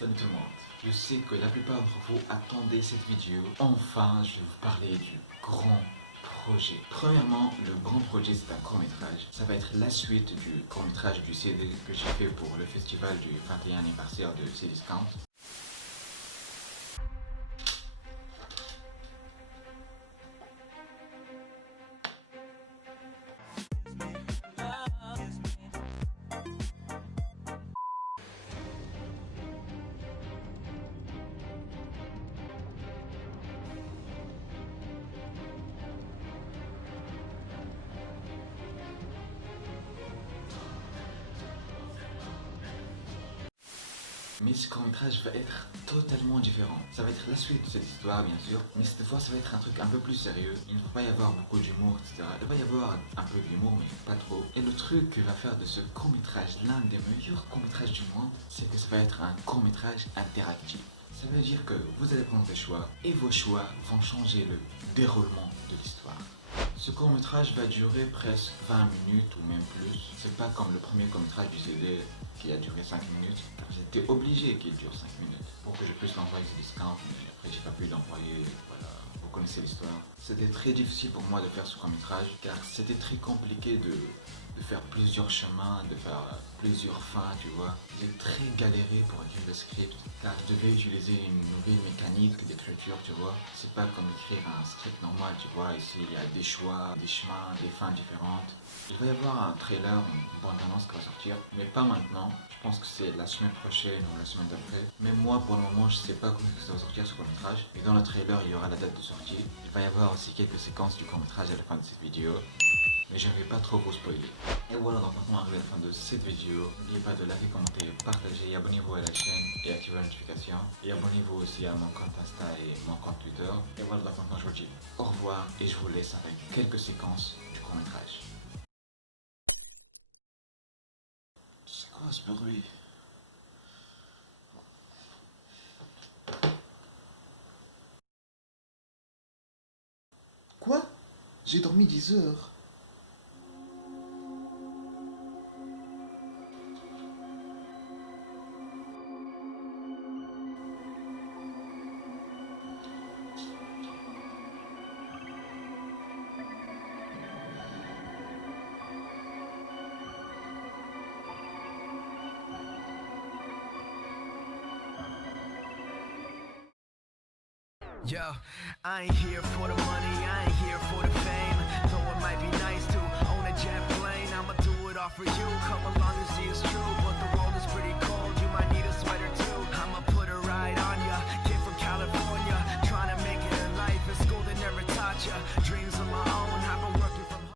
Salut tout le monde. Je sais que la plupart d'entre vous attendaient cette vidéo. Enfin, je vais vous parler du grand projet. Premièrement, le grand projet, c'est un court-métrage. Ça va être la suite du court-métrage du CD que j'ai fait pour le festival du 21e anniversaire de Cdiscount. Mais ce court-métrage va être totalement différent. Ça va être la suite de cette histoire, bien sûr, mais cette fois, ça va être un truc un peu plus sérieux. Il ne va pas y avoir beaucoup d'humour, etc. Il va y avoir un peu d'humour, mais pas trop. Et le truc qui va faire de ce court-métrage l'un des meilleurs courts-métrages du monde, c'est que ça va être un court-métrage interactif. Ça veut dire que vous allez prendre des choix, et vos choix vont changer le déroulement de l'histoire. Ce court-métrage va durer presque 20 minutes ou même plus. C'est pas comme le premier court-métrage du CD qui a duré 5 minutes. Car j'étais obligé qu'il dure 5 minutes pour que je puisse l'envoyer sur Discount, mais après j'ai pas pu l'envoyer, voilà, vous connaissez l'histoire. C'était très difficile pour moi de faire ce court-métrage car c'était très compliqué de faire plusieurs chemins, de faire plusieurs fins, tu vois. J'ai très galéré pour écrire le script car je devais utiliser une nouvelle mécanique d'écriture, tu vois. C'est pas comme écrire un script normal, tu vois. Ici, il y a des choix, des chemins, des fins différentes. Il va y avoir un trailer, une bande-annonce qui va sortir, mais pas maintenant. Je pense que c'est la semaine prochaine ou la semaine d'après. Mais moi, pour le moment, je sais pas comment ça va sortir ce court-métrage. Et dans le trailer, il y aura la date de sortie. Il va y avoir aussi quelques séquences du court-métrage à la fin de cette vidéo. Mais je ne vais pas trop vous spoiler. Et voilà, donc maintenant on arrive à la fin de cette vidéo. N'oubliez pas de liker, commenter, partager, abonnez-vous à la chaîne et activez la notification. Et abonnez-vous aussi à mon compte Insta et mon compte Twitter. Et voilà, donc maintenant je vous dis au revoir et je vous laisse avec quelques séquences du court-métrage. C'est quoi ce bruit? Quoi? J'ai dormi 10 heures. Yo, I ain't here for the money, I ain't here for the fame. Though it might be nice to own a jet plane, I'ma do it all for you. Come along and see it's true.